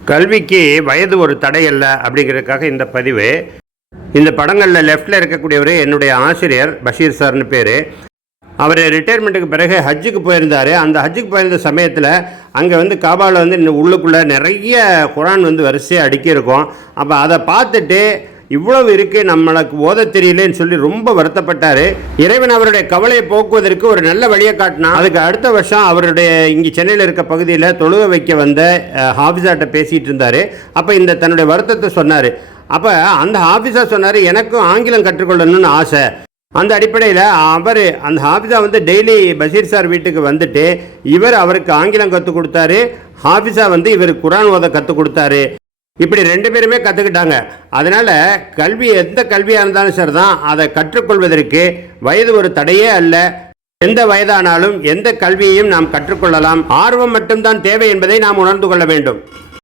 கல்விக்கு வயது ஒரு தடை அல்ல அப்படிங்கிறதுக்காக இந்த பதிவு. இந்த படங்களில் லெஃப்டில் இருக்கக்கூடியவர் என்னுடைய ஆசிரியர் பஷீர் சார்னு பேர். அவர் ரிட்டையர்மெண்ட்டுக்கு பிறகு ஹஜ்ஜுக்கு போயிருந்தார். அந்த ஹஜ்ஜுக்கு போயிருந்த சமயத்தில் அங்கே வந்து காபாவில் வந்து இன்னும் உள்ளுக்குள்ளே நிறைய குரான் வந்து வரிசையாக அடுக்கியிருக்கோம். அப்போ அதை பார்த்துட்டு இவ்வளவு இருக்கு நம்மளுக்கு ஓத தெரியலேன்னு சொல்லி ரொம்ப வருத்தப்பட்டார். இறைவன் அவருடைய கவலையை போக்குவதற்கு ஒரு நல்ல வழியை காட்டினா அதுக்கு அடுத்த வருஷம் அவருடைய இங்கே சென்னையில் இருக்க பகுதியில் தொழுக வைக்க வந்த ஹாஃபிஸார்ட்ட பேசிகிட்டு இருந்தார். அப்போ இந்த தன்னுடைய வருத்தத்தை சொன்னார். அப்போ அந்த ஹாஃபிஸா சொன்னார் எனக்கும் ஆங்கிலம் கற்றுக்கொள்ளணும்னு ஆசை. அந்த அடிப்படையில் அவர் அந்த ஹாஃபிஸா வந்து டெய்லி பஷீர் சார் வீட்டுக்கு வந்துட்டு இவர் அவருக்கு ஆங்கிலம் கற்றுக் கொடுத்தாரு. ஹாஃபிஸா வந்து இவர் குரான் ஓத கற்றுக் கொடுத்தாரு. இப்படி ரெண்டு பேருமே கற்றுக்கிட்டாங்க அதனால் கல்வி எந்த கல்வியாக இருந்தாலும் சரி தான் அதை கற்றுக்கொள்வதற்கு வயது ஒரு தடையே அல்ல. எந்த வயதானாலும் எந்த கல்வியையும் நாம் கற்றுக்கொள்ளலாம். ஆர்வம் மட்டும்தான் தேவை என்பதை நாம் உணர்ந்து கொள்ள வேண்டும்.